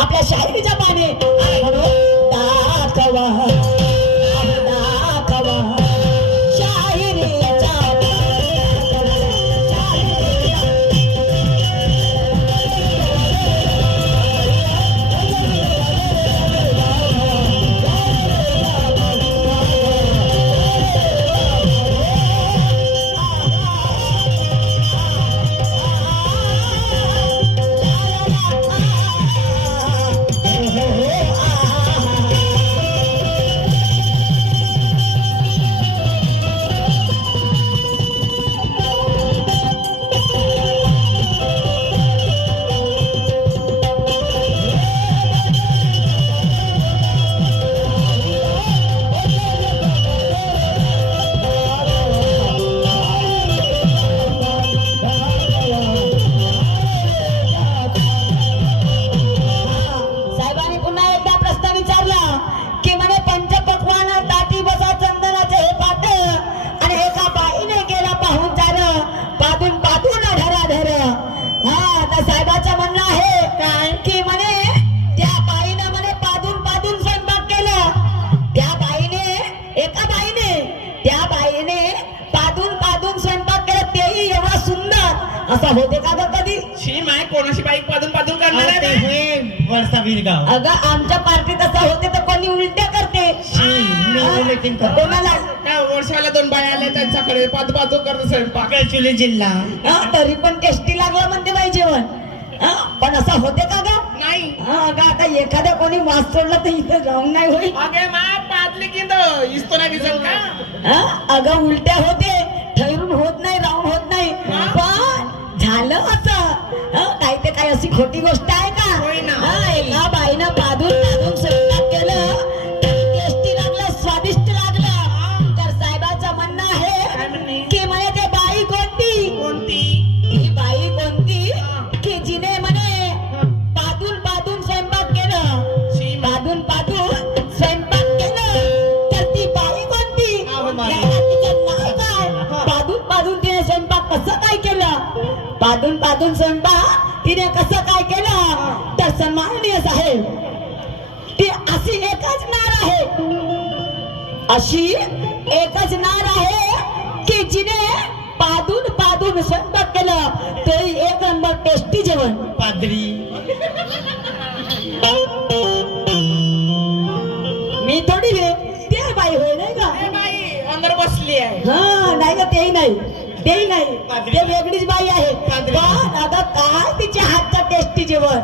आपल्या शाहिरीच्या पाने आणि म्हणून दाखवा दाखवा शाहिरीच्या असा होते का ग कधी? शी माय कोणाशी बाईक पादून पादून करणार आहे बे? हे वर्षा वीरगाव अगं आमच्या पार्टीत असं होते तर कोणी उलट्या करते कोणाला त्या वर्षाला 2 बाया आल्या त्यांच्याकडे पादू पादू करत स्वयंपाक चुले जिल्हा तरी पण टेस्टी लागलं म्हणते बाई जेवण पण असं होते का ग? नाही अगं आता एखाद्या कोणी वास सोडला तर इथं राहून नाही होईल. अगे मा पादली की इस्तो नाही दिसत का? अगं उलट्या होते ठरून होत नाही राहून होत नाही पण झालं असं काय ते काय अशी खोटी गोष्ट आहे का? होय ना. एका बाईनं पादून पादून स्वयंपाक केलं टेस्टी लागलं स्वादिष्ट लागलं तर साहेबाचं म्हणणं आहे की म्हणे ते बाई कोणती कोणती ही बाई कोणती की जिने म्हणे पादून पादून स्वयंपाक केलं शी मा पादून पादून स्वयंपाक केलं तर ती बाई कोणती अहो बाई. याला तिचं नाव काय? पादून पादून तिने स्वयंपाक कसं काय केलं पादून पादून स्वयंपाक तिने कसं काय केलं तर सन्माननीय साहेब ती अशी एकच नार आहे अशी एकच नार आहे की जिने पादून पादून स्वयंपाक केलं ते एक नंबर टेस्टी जेवण पादरी मी थोडी रे ते बाई होय नाही का? ए बाई अंदर बसली आहे हा नाही का तेही नाही तेही नाही ते वेगळीच बाई आहे पण आता काय तिच्या हातचं टेस्टी जेवण